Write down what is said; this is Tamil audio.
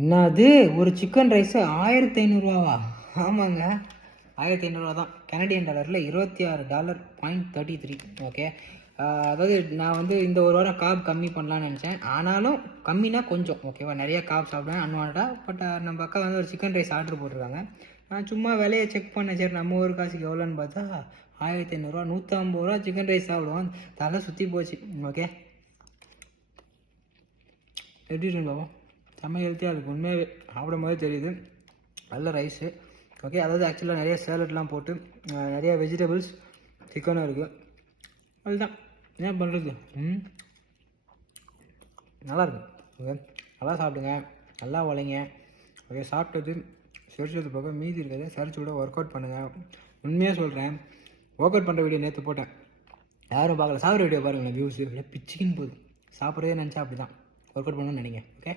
என்னது ஒரு சிக்கன் ரைஸு 1500 ஆமாங்க, 1500 தான். கனடியன் டாலரில் $26.33. ஓகே, அதாவது நான் வந்து இந்த ஒரு வாரம் காப் கம்மி பண்ணலான்னு நினச்சேன். ஆனாலும் கம்மினா கொஞ்சம் ஓகேவா, நிறைய காப் சாப்பிடுவேன் அன்வான்டாக. பட் நம்ம அக்கா வந்து ஒரு சிக்கன் ரைஸ் ஆர்டர் போட்டிருக்காங்க. நான் சும்மா விலையை செக் பண்ணேன். சரி நம்ம ஒரு காசுக்கு எவ்வளோன்னு பார்த்தா 1500, 150 சிக்கன் ரைஸ் சாப்பிடுவோம். தலை சுற்றி போச்சு. ஓகே, எப்படி இருக்கு பாப்போம். செம்ம ஹெல்த்தியாக இருக்குது உண்மையாகவே, சாப்பிடும் போதே தெரியுது. நல்ல ரைஸு. ஓகே, அதாவது ஆக்சுவலாக நிறைய சேலட்லாம் போட்டு நிறைய வெஜிடபிள்ஸ், சிக்கனும் இருக்குது. அதுதான் என்ன பண்ணுறது. நல்லாயிருக்கு. ஓகே, நல்லா சாப்பிடுங்க, நல்லா உழைங்க. ஓகே, சாப்பிட்டது செரிச்சது போக மீதி இருக்கிறத சரிச்சு விட ஒர்க் அவுட் பண்ணுங்கள். உண்மையாக சொல்கிறேன், ஒர்க் அவுட் பண்ணுற வீடியோ நேற்று போட்டேன், யாரும் பார்க்கல. சாப்பிட்ற வீடியோ பாருங்களேன், வியூஸ் பிச்சுக்கின்னு போகுது. சாப்பிட்றதே நினச்சா அப்படி தான் ஒர்க் அவுட் பண்ணணும்னு நினைங்க. ஓகே.